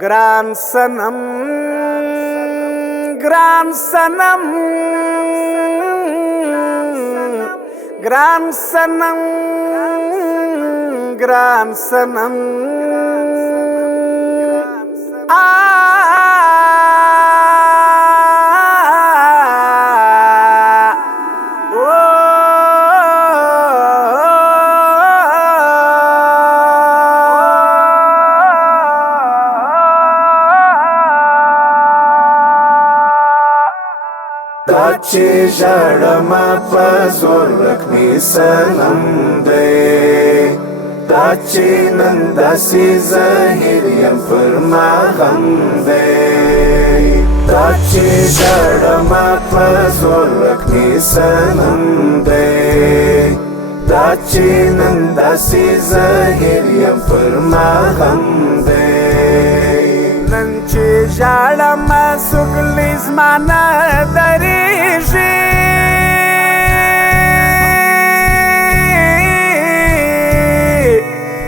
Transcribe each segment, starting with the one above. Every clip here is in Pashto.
ग्रान सनम ग्रान सनम ग्रान सनम ग्रान सनम چې ژړما په زور رقمي سنم دی دا چې نن داسې زهیر یم پر ما غم دی دا چې ژړما په زور رقمي سنم دی دا چې نن داسې زهیر یم پر ما غم دی نن چې ژړم سګلې زمانه درېږي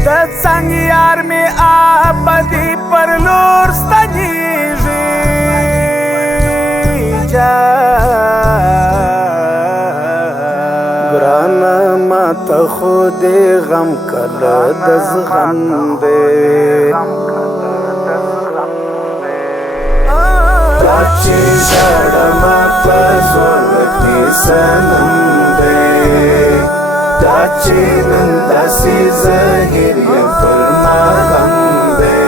د څنګ یار مې آبادي پر لور ستنېږي ګرانه ماته خو دې غم کله د زغم دی دا چې ژړما په زور رقمي سنم دی دا چې نن داسې زهیر یم پر ما غم دی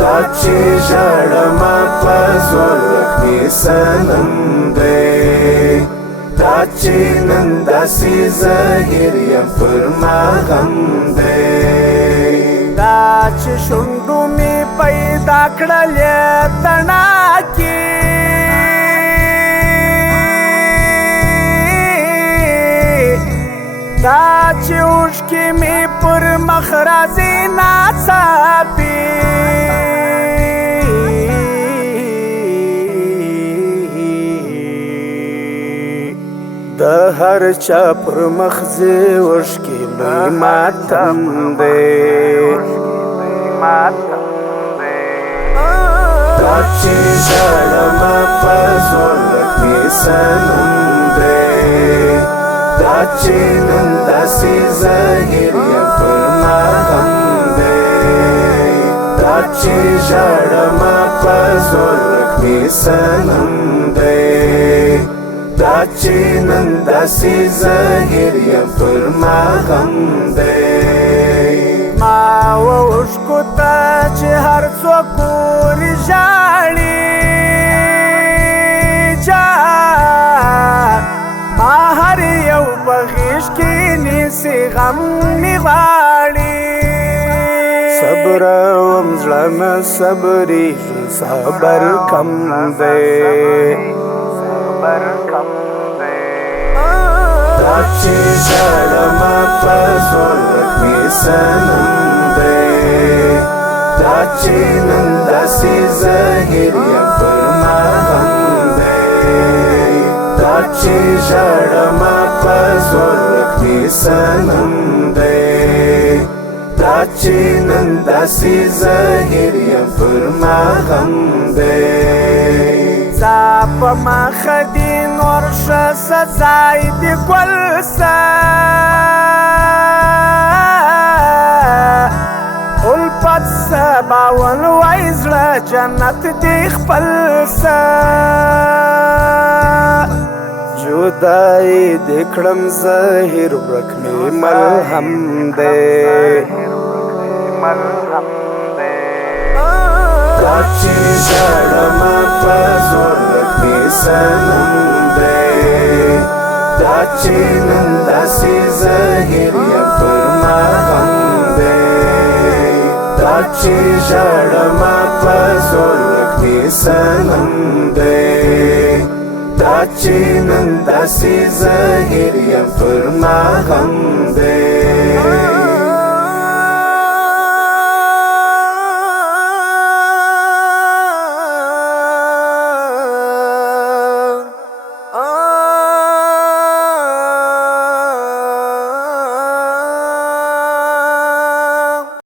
دا چې ژړما په زور رقمي سنم دی دا چې نن داسې زهیر یم پر ما غم دی دا چې شونډو مې پیدا کړلې تڼاکې دا چې اوښکې مې پر مخ راځي ناڅاپي د هر چا پر مخ زه اوښکې لوی ماتم دی دا چې ژړما په زور رقمي سنم دی دا چې نن داسې زهیر یم پر ما غم دی دا چې ژړما په زور رقمي سنم دی دا چې نن داسې زهیر یم پر ما غم دی ما اوښکو ته چې هر څوک ګوري ژاړي ما هر یو په غېږ کې نیسي غم مې غواړي صبروم زړه نه صبرېږي صبر کم دی دا چې ژړما په زور رقمي سنم دی دا چې نن داسې زهیر یم پر ما غم دی دا چې ژړما په زور رقمي سنم دی دا چې نن داسې زهیر یم پر ما غم دی په مخه دي نور ښه سزای دي ګل سه الفت سباون وای زړه جنت دي خپل سه جدای دې کړم زهیر رقمي ملهم دی دا چې ژړما په زور رقمي سنم دی دا چې نن داسې زهیر یم پر ما غم دی دا چې ژړما په زور رقمي سنم دی دا چې نن داسې زهیر یم پر ما غم دی